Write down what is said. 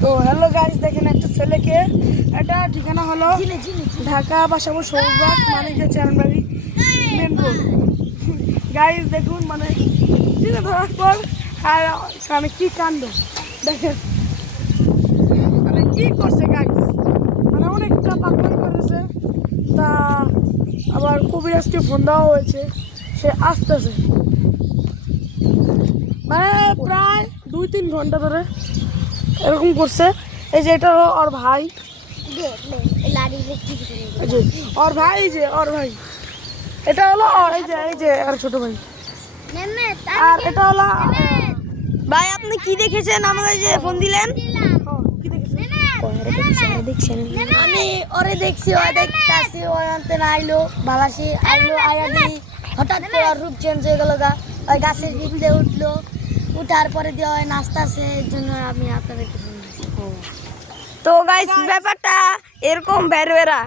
তো hello guys, দেখেন একটা ছেলেকে, এটা ঠিকানা হলো ঢাকা বাসাবো সৌবাগ মানে যে চারণবাড়ি মেন রোড। গাইস দেখুন মানে চিনে ধরার পর আর মানে কি কাণ্ড দেখেন, মানে কি করছে গাইস, মানে অনেকটা পাগলামি করেছে। তা আবার কবিরাজকে ফোন দেওয়া হয়েছে, সে আসতেছে মানে প্রায় 2-3 ঘন্টা ধরে এরকম করছে। এই যে এটা হলো ওর ভাই, এই যে ওর ভাই, এই যে ওর ভাই, এটা হলো ওর, এই যে আর ছোট ভাই, আর এটা হলো ভাই আপনি কি দেখেছেন আমাদের যে ফোন দিলেন? কি দেখেছেন? আমি ওরে দেখছি, ওই দেখতাছি, ওই আনতে না আইলো ভালাসি আইলো, আয়া দিই হঠাৎ করে ওর রূপ চেঞ্জ হয়ে গেল গা, ওই গাছের ভিতরে উঠলো, উঠার পরে দিয়ে ওই নাচতাছে, এর জন্য আমি আপনাদেরকে ফোন দিয়েছি। তো গাইস ব্যাপারটা এরকম বেরোয়েরা